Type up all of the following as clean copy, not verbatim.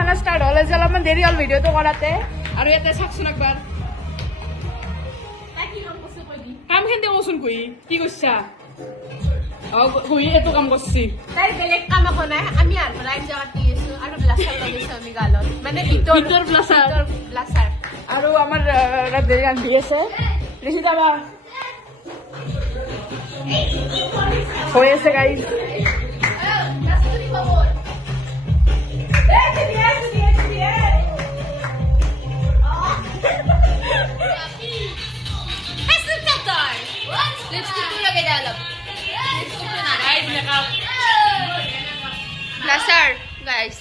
খানা ষ্টাৰ্ট হ'লে যে অলপমান দেৰি হ'ল ভিডিঅ'টো কৰাতে আৰু ইয়াতে চাওকচোন একবাৰ কাম খেতে কচোন কুহি কি কৰিছা কুহি এইটো কাম কৰছি তাই বেলেগ কাম একো নাই আমি আনৰাই কাটি আছো আৰু ব্লাছাৰ লগাইছো আমি গালত মানে ভিতৰ ব্লাছাৰ আৰু আমাৰ দেৰি ৰান্ধি আছে দেখি যাবা হৈ আছে গাইজ ব্লাছাৰ গাইজ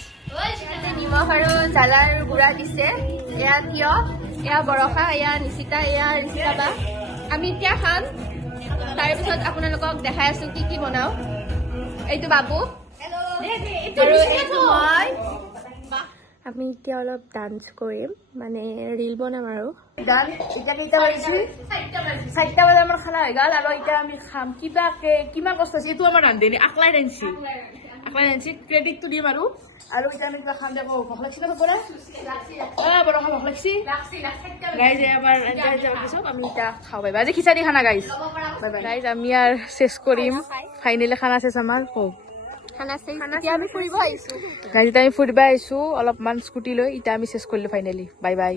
নিমখ আৰু জ্বালাৰ গুড়া দিছে এয়া তিয়হ এয়া বৰষা এয়া নিচিতা এয়া ৰিচিতা বা আমি এতিয়া খাম তাৰপিছত আপোনালোকক দেখাই আছো কি কি বনাও এইটো বাবু আৰু এইটো মই আমি এতিয়া অলপ ডান্স কৰিম মানে ৰিল বনাম আৰু গান এতিয়া কেইটা বাজিছে 4টা বজাত আমাৰ খানা হৈ গ'ল আৰু এতিয়া আমি খাম কিবাকে কিমান কষ্ট আছে এইটো আমাৰ ৰান্ধনি আকলাই ৰান্ধছি ক্ৰেডিটটো দিম আৰু এতিয়া আমি কিবা খাম যাব ভোক লাগছি না চবৰে বৰষা ভোক লাগছি গাইজ এবাৰ চব আমি এতিয়া খাওঁ বাই আজি খিচাৰি খানা গাইজ বাই বাই গাইজ আমি আৰ শেষ কৰিম ফাইনেলি খানা শেষ আমাৰ এতিয়া আমি ফুৰিব আহিছো গাইজ এতিয়া আমি ফুৰিব আহিছো অলপমান স্কুটি লৈ এতিয়া আমি শেষ কৰিলো ফাইনেলি বাই বাই